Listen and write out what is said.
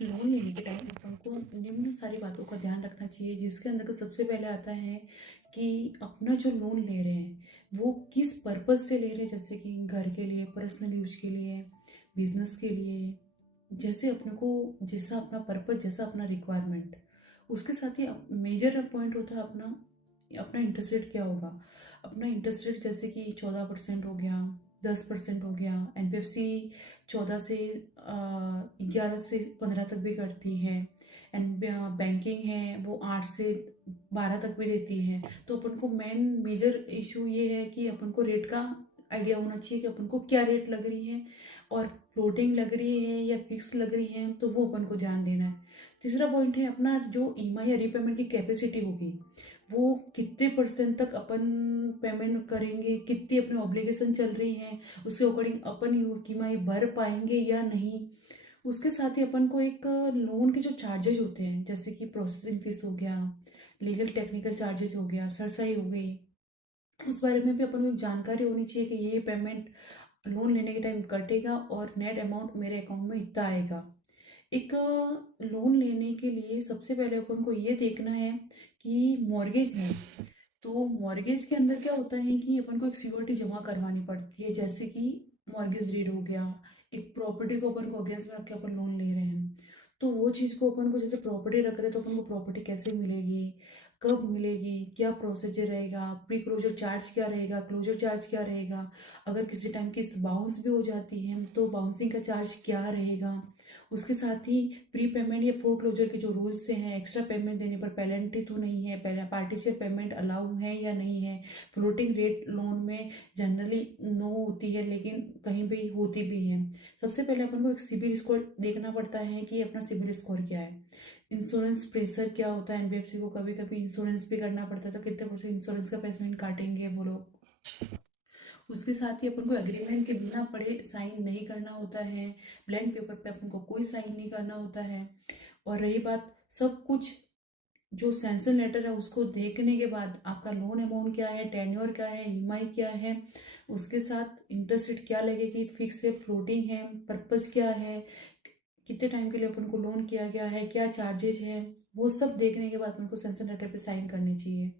Loan लेने के time अपन को निम्न सारी बातों का ध्यान रखना चाहिए, जिसके अंदर सबसे पहले आता है कि अपना जो लोन ले रहे हैं वो किस पर्पज़ से ले रहे हैं। जैसे कि घर के लिए, पर्सनल यूज के लिए, बिजनेस के लिए। जैसे अपने को जैसा अपना पर्पज़, जैसा अपना रिक्वायरमेंट, उसके साथ ही मेजर पॉइंट होता है अपना अपना इंटरेस्ट रेट क्या होगा। अपना इंटरेस्ट रेट जैसे कि 14% हो गया, 10% हो गया। एनबीएफसी 14 से 11 से 15 तक भी करती है। एंड बैंकिंग है वो 8 से 12 तक भी देती है। तो अपन को मेन मेजर इशू ये है कि अपन को रेट का आइडिया होना चाहिए कि अपन को क्या रेट लग रही है, और फ्लोटिंग लग रही है या फिक्स लग रही है, तो वो अपन को ध्यान देना है। तीसरा पॉइंट है अपना जो ईएमआई या रीपेमेंट की कैपेसिटी होगी, वो कितने परसेंट तक अपन पेमेंट करेंगे, कितनी अपनी ऑब्लिगेशन चल रही है, उसके अकॉर्डिंग अपन ईएमआई भर पाएंगे या नहीं। उसके साथ ही अपन को एक लोन के जो चार्जेज होते हैं, जैसे कि प्रोसेसिंग फीस हो गया, लीगल टेक्निकल चार्जेस हो गया, सरसाई हो गई, उस बारे में भी अपन को एक जानकारी होनी चाहिए कि ये पेमेंट लोन लेने के टाइम कटेगा और नेट अमाउंट मेरे अकाउंट में इतना आएगा। एक लोन लेने के लिए सबसे पहले अपन को ये देखना है कि मॉर्गेज है। तो मॉर्गेज के अंदर क्या होता है कि अपन को एक सिक्योरिटी जमा करवानी पड़ती है, जैसे कि मॉर्गेज डीड हो गया। एक प्रॉपर्टी को अपन को अगेंस्ट में रख के अपन लोन ले रहे हैं, तो वो चीज़ को अपन को जैसे प्रॉपर्टी रख रहे हैं, तो अपन को प्रॉपर्टी कैसे मिलेगी, कब मिलेगी, क्या प्रोसीजर रहेगा, प्री क्लोजर चार्ज क्या रहेगा, क्लोजर चार्ज क्या रहेगा, अगर किसी टाइम किस्त बाउंस भी हो जाती है तो बाउंसिंग का चार्ज क्या रहेगा। उसके साथ ही प्री पेमेंट या फोर क्लोजर के जो रूल्स से हैं, एक्स्ट्रा पेमेंट देने पर पेनल्टी तो नहीं है, पहले पार्टिसिपेट पेमेंट अलाउ है या नहीं है। फ्लोटिंग रेट लोन में जनरली नो होती है, लेकिन कहीं भी होती भी है। सबसे पहले अपन को एक सिबिल स्कोर देखना पड़ता है कि अपना सिबिल स्कोर क्या है। इंश्योरेंस प्रेशर क्या होता है, एनबीएफसी को कभी कभी इंश्योरेंस भी करना पड़ता है, तो कितने परसेंट इंश्योरेंस का पेमेंट काटेंगे वो लोग। उसके साथ ही अपन को एग्रीमेंट के बिना पढ़े साइन नहीं करना होता है। ब्लैंक पेपर पे अपन को कोई साइन नहीं करना होता है। और रही बात सब कुछ, जो सैंक्शन लेटर है उसको देखने के बाद आपका लोन अमाउंट क्या है, टेन्योर क्या है, ईएमआई क्या है, उसके साथ इंटरेस्ट रेट क्या लगेगी, फिक्स है, फ्लोटिंग है, पर्पस क्या है, कितने टाइम के लिए अपन को लोन किया गया है, क्या चार्जेस है, वो सब देखने के बाद अपन को सैंक्शन लेटर पे साइन करनी चाहिए।